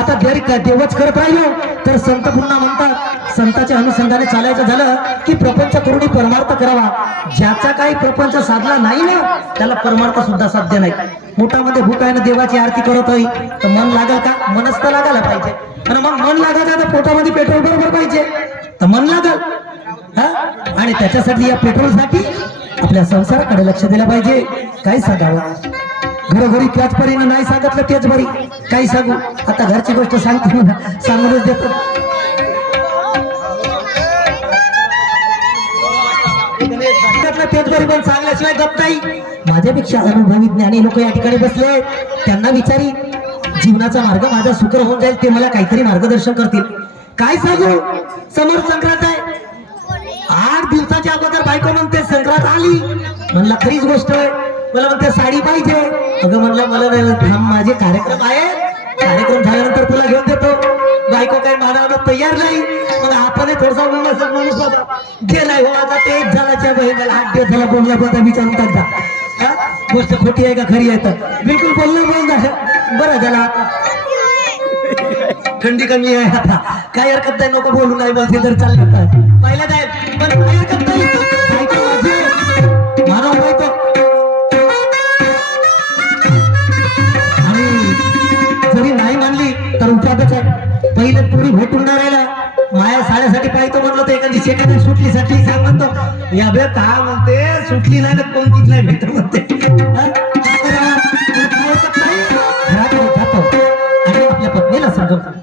आता जरी देवच करत राहिलो तर संत पुन्हा म्हणतात संतांच्या अनुषंगाने चालायचं झालं की प्रपंच करून परमार्थ करावा. ज्याचा काही प्रपंच साधला नाही ना त्याला परमार्थ सुद्धा साध्य नाही. मोठामध्ये भूक आहे ना देवाची आरती करत होई तर मन लागल का? मनच तर लागायला पाहिजे. आणि मग मन लागायचं तर पोटामध्ये पेट्रोल बरोबर पाहिजे तर मन लागल. आणि त्याच्यासाठी या पेट्रोलसाठी आपल्या संसाराकडे लक्ष दिलं पाहिजे. काही सांगावं घरोघरी त्याच परीने नाही सांगितलं तेच बरी. काही सांगू आता घरची गोष्ट सांगतो सांगूनच देतो. तेच बरी पण सांगल्याशिवाय गप नाही. माझ्यापेक्षा अनुभवी ज्ञानी लोक या ठिकाणी बसले. त्यांना विचारी जीवनाचा मार्ग माझा सुकर होऊन जाईल. ते मला काहीतरी मार्गदर्शन करतील. काय सांगू समोर संक्रांत आहे. 8 दिवसाच्या अगोदर बायको म्हणते संक्रांत आली. म्हणला खरीच गोष्ट आहे. मला म्हणते साडी पाहिजे. अगं म्हणलं मला नाही थांब माझे कार्यक्रम आहे. कार्यक्रम झाल्यानंतर तुला घेऊन देतो. बायको काही मानायला तयार नाही. मग आपण थोडासा माणूस होता जे नाही हो आता ते झाल्याच्या बहिणीला 8 दिवस झाला बोलला होता विचारून टाकता. गोष्ट खोटी आहे का खरी आहे तर बिलकुल बोलणं बोल झालं. बरं झालं आता थंडी कमी आहे. आता काय हरकत नाही. नको बोलू नाही बोलते तर चाललं पहिला जाईल पण काय हरकत नाही. मानव बायको आणि जरी नाही मानली तर उपादच आहे. पहिले पुरी भेटून न राहिला माया साड्यासाठी पाहिजे म्हणलं तर एखादी शेकाने सुटली साठी सांग म्हणतो या बे का म्हणते सुटली नाही तर कोणतीच नाही भेट म्हणते. आणि आपल्या पत्नीला सांगतो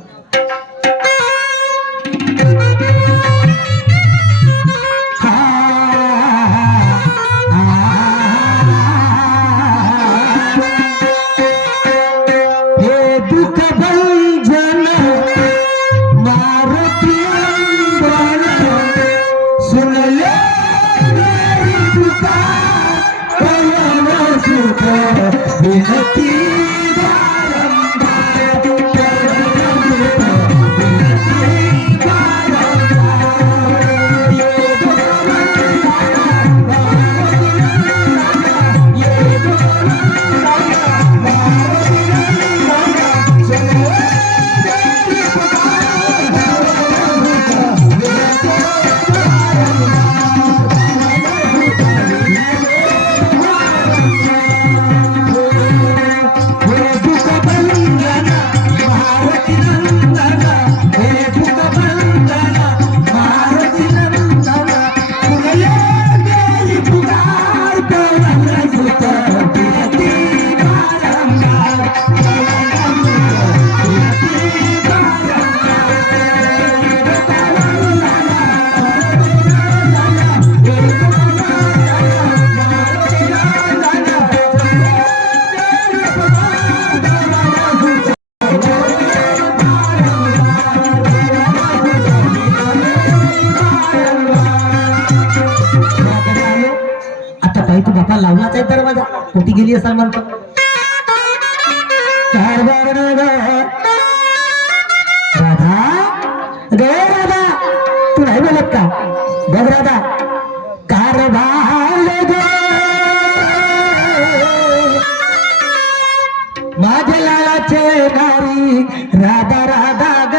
लावलाच आहे दरवाजा कुठे गेली असं म्हणतो. राधा गे राधा तू नाही बोलत का? बघ राधा कारभार माझे लालाचे नारी राधा राधा ग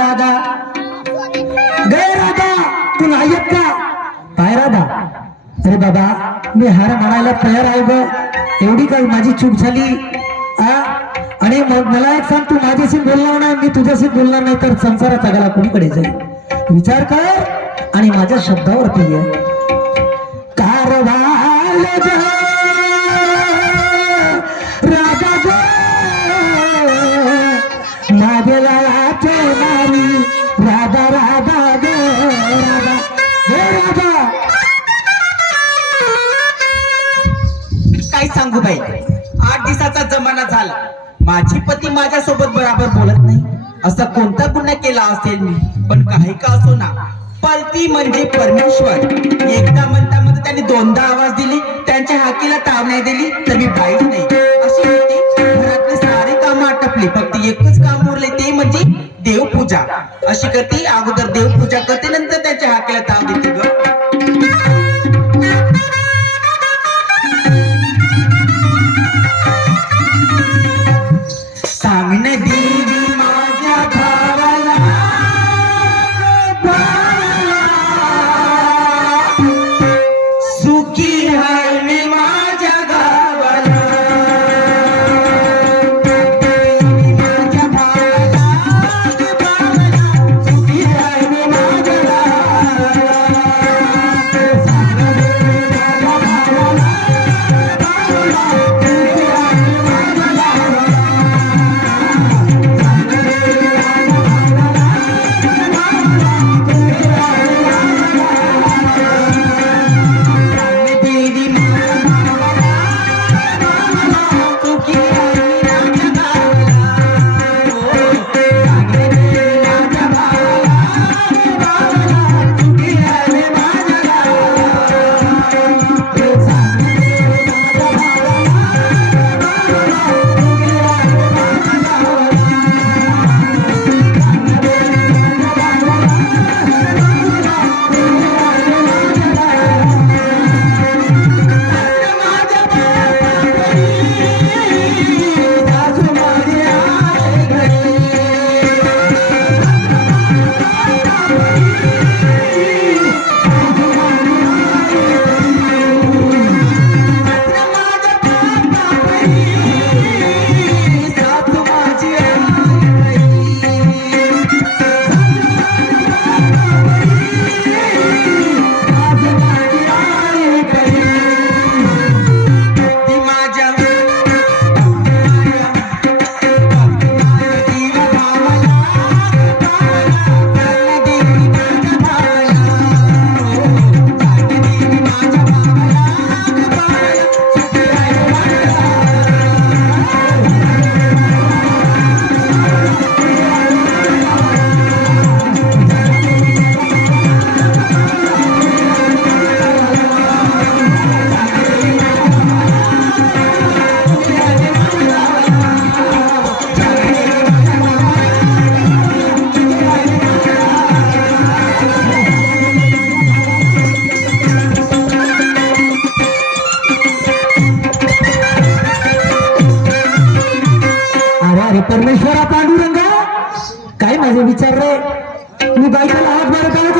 राधा गे राधा तू नाही येत का? काय राधा? अरे बाबा मी हार म्हणायला तयार आहे ग. एवढी काही माझी चूक झाली. आणि मग मला एक सांग तू माझ्याशी बोलणार नाही मी तुझ्याशी बोलणार नाही तर संसाराचा गला कोणीकडे जाईल? विचार कर आणि माझ्या शब्दावरती ये. कारभार राजा ग माझे लालाचे नारी राधा राधा ग राधा हे राधा. काय सांगू बाई 8 दिवसाचा जमाना झाला. माझी पती माझ्या सोबत बरोबर बोलत नाही. असा कोणता गुन्हा केला असेल मी? पण काही का असो ना पती म्हणजे परमेश्वर. एकदा म्हणता म्हणता त्यांनी 2दा आवाज दिली. त्यांच्या हाकीला ताव नाही दिली तर मी बाईच नाही अशी होती. घरातले सारे काम आटपले फक्त एकच काम उरले ते म्हणजे देवपूजा. अशी करते अगोदर देवपूजा करते नंतर त्यांच्या हाकीला ताव देते ग. सांगणे देवी पांडुरंगा काय माझे विचार रे मी बायकोला हात मारत आहे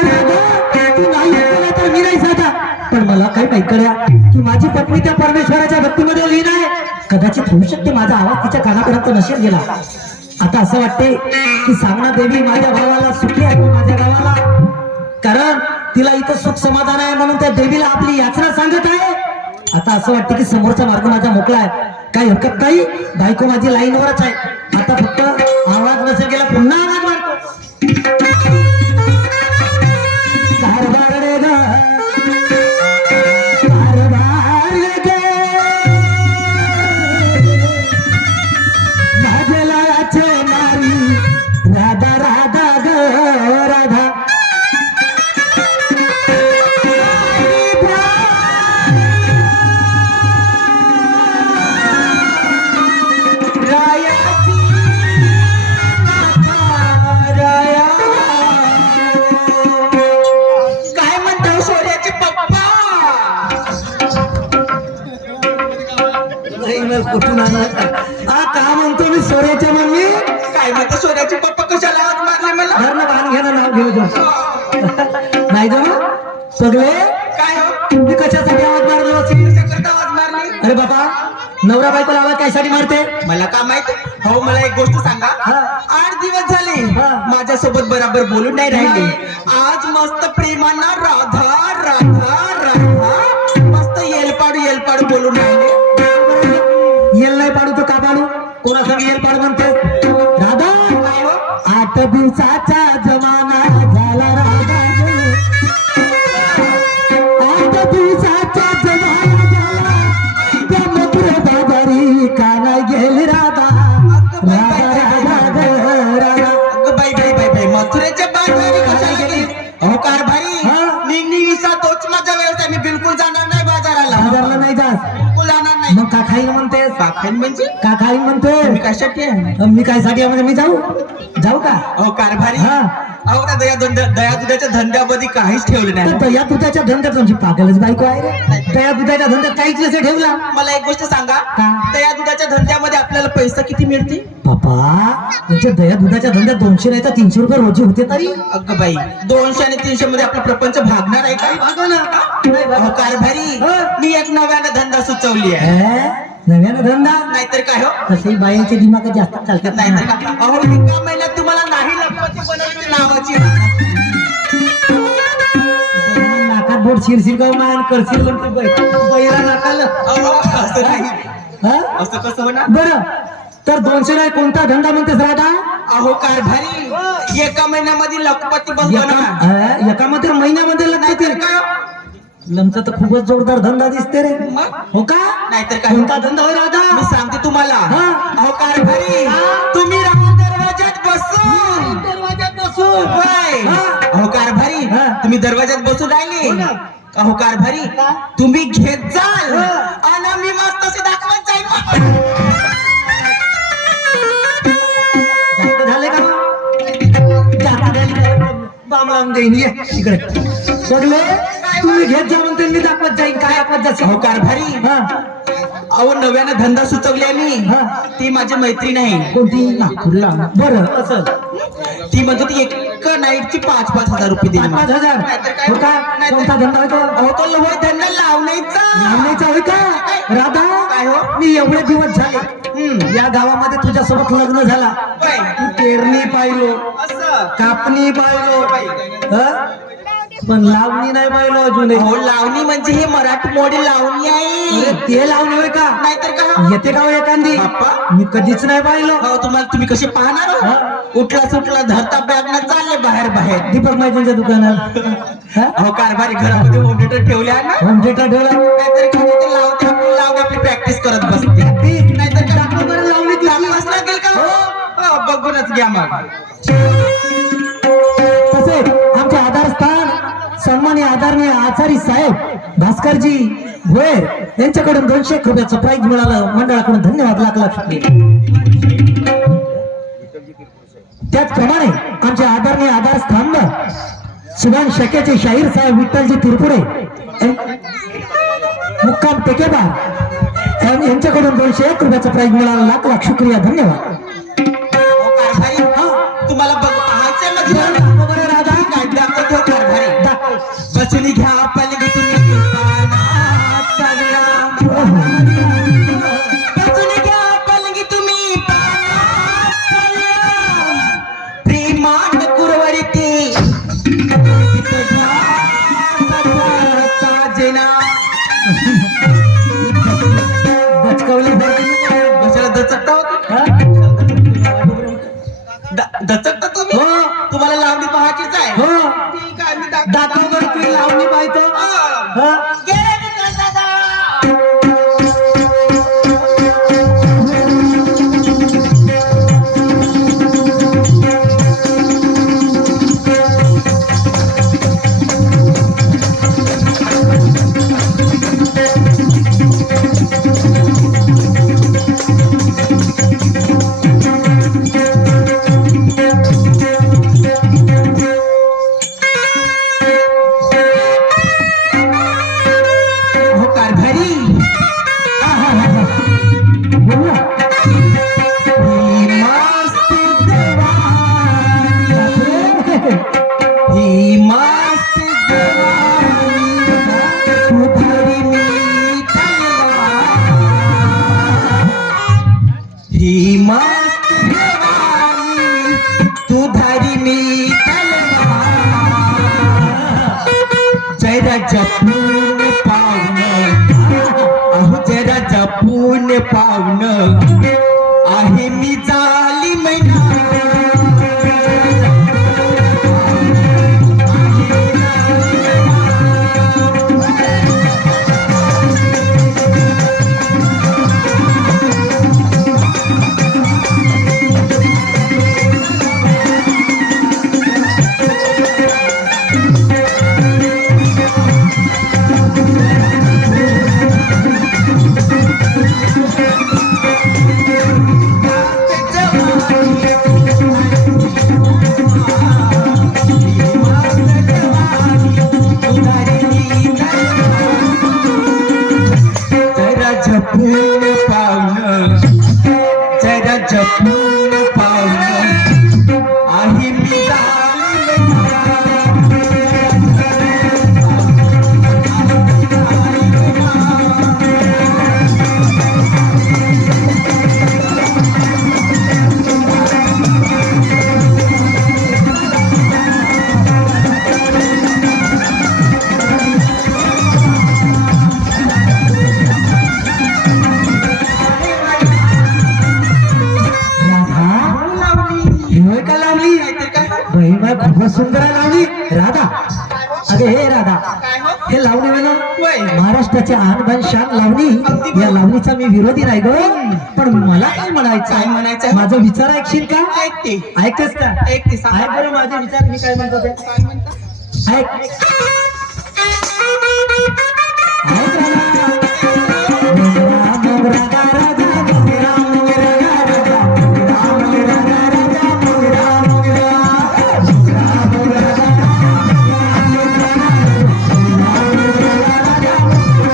तू नाही ऐकला तर मी नाही साधा पण मला काय माहित कळ्या की माझी पत्नी त्या परमेश्वराच्या भक्तीमध्ये लीन आहे कदाचित होऊ शकते माझा आवाज तिच्या कानापर्यंत नसेल गेला आता असं वाटते की सामना देवी माझ्या भावाला सुखी आहे माझ्या गावाला कारण तिला इथं सुख समाधान आहे म्हणून त्या देवीला आपली याचना सांगत आहे आता असं वाटतं की समोरचा मार्ग माझा मोकळा आहे काही हरकत नाही बायको माझी लाईनवरच आहे आता फक्त आवाज नसेल गेला पुन्हा आवाज मारतो कारभार रे ग, कारभार रे ग, माझ्या लाडाचे नारी राधा राधा ग राधा काय म्हणतो शौर्याचे पप्पा कुठून हा का म्हणतो मी सोऱ्याच्या मम्मी काय म्हणतो शौर्याचे पप्पा कशाला आवाज मारले मला घरनं भान घेणं नाव घेऊ दे नाही ग सगळे काय हो तुम्ही कशासाठी आवाज मारलो असेल कशाकरता आवाज मारले अरे बाबा नवरा बायकोला आवाज कायसाठी मारते मला का माहित हो मला एक गोष्ट सांगा हा. 8 दिवस झाले हा. माझ्यासोबत बरोबर बोलून नाही राहिले आज मस्त प्रेमानं राधा राधा राधा मस्त येलपाडू बोलून राहिले येल नाही पाडू तर का पाडू कोणासाठी येल पाडू म्हणते राधा काय हो 8 दिवसाचा जमाना झाला राधा 8 दिवसाचा जमाना झाला त्या मथुरे बाजारी का नाही गेली राधा राधा राधा ग राधा अगं बाई मथुरेच्या बाजारी कशाला गेली अहो कारभारी हा. निघसा तोच माझा व्यवसाय मी बिलकुल जाणार नाही बाजाराला बाजारला नाही जात बिलकुल जाणार नाही मग का खाईन म्हणतेस बाखेन म्हणजे का खाईन म्हणते मी कशासाठी आहे मी काय साठी म्हणजे मी जाऊ का अहो कारभारी हा. अहो त्या दया दुधाच्या धंद्यामध्ये काहीच ठेवलं नाही दया दुधाच्या धंद्यात तुमची पागलच बायको आहे रे दया दुधाच्या धंद्यात काहीच नसे ठेवला मला एक गोष्ट सांगा का? दया दुधाच्या धंद्यामध्ये आपल्याला पैसा किती मिळते बापा तुमच्या दया दुधाच्या धंद्यात 200 नाही तर 300 रुपये रोजी होते तरी अगं बाई 200 आणि 300 मध्ये आपला प्रपंच भागणार आहे का अहो कारभारी हा. मी एक नव्यानं धंदा सुचवली आहे नव्यानं धंदा नाहीतर काय हो तसे बायांचे दिमाग जास्त चालतात नाहीतर काय अहो एका महिन्यात तुम्हाला नाही लखपती बनवते नावाची नाकात बोट शिरशीर का मान करशील बैरा नाकाला अहो असं नाही हा? असं कसं होणार बरं तर 200 नाही कोणता धंदा म्हणतेस राधा अहो कारभारी एका महिन्यामध्ये लखपती बनवणार एकामध्ये महिन्यामध्ये नाहीतर लागते काय हो? लमचा तर खूपच जोरदार धंदा दिसते रे मग? हो का नाहीतर काय कोणता धंदा होय राधा मी सांगते तुम्हाला हा. अहो कारभारी तुम्ही राहा दरवाजात बसून दरवाजात बसून होय. हा. अहो कारभारी हा. तुम्ही दरवाजात बसून राहिले हो ना. अहो कारभारी का? तुम्ही घेत जाल हा. आणि मी मस्त असे दाखवत जाईल जास्त झाले का मग? जास्त झाली का? बाम लावून देईन ये इकडे सगळे तुम्ही घेत जा म्हणते मी दाखवत जाईन काय दाखवत जाशील अहो कारभारी हा अहो नव्यानं धंदा सुचवली मी हा. ती माझी मैत्री नाही कोणती नागपूरला बरं असं ती म्हणतो ती एक नाईटची 5-5 हजार रुपये दिली 5,000 नाहीतर काय? हो का कोणता धंदा होतो अहो तो होय धंदा लावण्याचा लावण्याचा होय का राधा काय हो? मी एवढे दिवस झाले या गावामध्ये तुझ्यासोबत लग्न झाला होय. पेरणी पाहिलो असं कापणी पाहिलो हं? पण लावणी नाही पाहिलो अजून हो लावणी म्हणजे हे मराठी मोडी लावणी अरे आहे ते लावणी होय का नाहीतर का येते का हो एखादी बाप्पा. मी कधीच नाही पाहिलं हो तुम्ही कसे पाहणार हो? हा. उठला सुटला धरता बॅग ना चालले बाहेर दीपक माहितीच्या दुकानात अहो कारभारी घरामध्ये होम थिएटर ठेवले आहे ना होम थिएटर ठेवला नाहीतर का ते लावते लावणी आपली प्रॅक्टिस करत बसते नाहीतर का दाखव बरं लावणी तुझी. लावणीच लागेल का हो, बघूनच घ्या मग तसेच आमचे आधारस्थान सन्मान्य आदरणीय आचारी साहेब भास्करजी भोयर यांच्याकडून 200 रुपयाचं प्राइज मिळालं मंडळाकडून धन्यवाद लाख लाख शुक्रिया त्याचप्रमाणे आमचे आदरणीय आधारस्तंभ सुभान शक्याचे शाहीर साहेब विठ्ठलजी तिरपुरे मुक्काम टेकेबार यांच्याकडून 201 रुपयाचं प्राइज मिळालं लाख लाख शुक्रिया धन्यवाद टचून घ्या पलंग तुम्ही पानात चालला. टचून घ्या पलंग तुम्ही पानात चालला. प्रेमात कुरवडते बचकवली कशाला दचकता होता? दचकता तुम्ही? हो. तुम्हाला लावणी पाहायचीच आहे? हो. ठीक आहे, मी दाखवतो तुम्ही लावणी पाहतो. हा. गेले तिकडे दादा. हो कारभारी. बोला. ही मस्त जवानी. ही मस्त जवानी. उधारी मी तलवार. ही मस्त जवानी. तू धारी मी तलवार. जरा जपून पावनं. अहो जरा जपून पावनं. आहे मी जाली मैना. जरा जपून पावनं. जरा जपून पावनं. आहे मी जाली होय का लावली? बहिमा खूपच सुंदर आहे लावली. राधा, अगे हे राधा, काय हो? हे लावणी होय. म्हणा महाराष्ट्राची आन बान शान लावणी. या लावणीचा मी विरोधी नाही गो, पण मला काय काय म्हणायचं म्हणायचं? माझा विचार ऐकशील का? ऐकते. ऐकतेस का? ऐकते, सांगा. ऐक बरं माझे विचार मी काय म्हणतो ते. काय म्हणता? ऐक. ऐक राधा. मोगरा, मोगरा, राजा, मोगरा, मोगरा, राजा, मोगरा, मोगरा, राजा, मोगरा, मोगरा, मोगरा, मोगरा, मोगरा, मोगरा, राजा, मोगरा, मोगरा, राजा, मोगरा, मोगरा, राजा,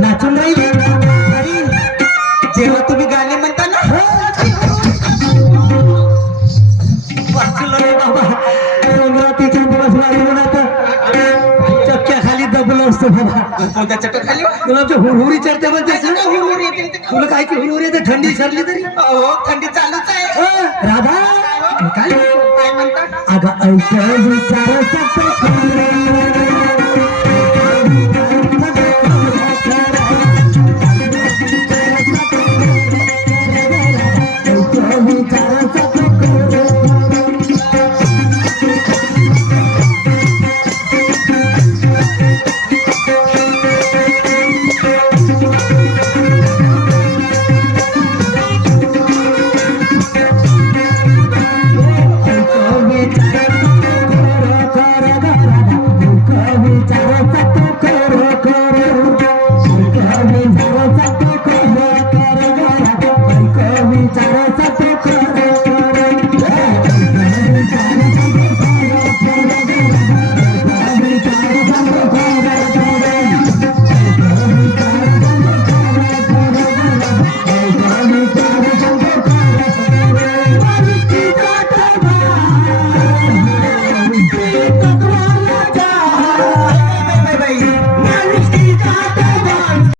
नाचून राहिली. अरे, जेव्हा तुम्ही गाणे म्हणता ना, वाचलं रे बाबा. अमरावतीच्या दिवस चक्क्या खाली दबलं असतं बाबा. कोणत्या चक्कर खाली हो? तुला आमच्या हुरहुरी चढते म्हणते काय हुरहुर येते ते? तुला काय की हुरहुरी येते थंडी सरली तरी. अहो, थंडी चालूच आहे. राधा काय काय म्हणता? अगं ऐक विचार सुखावे झाडाचा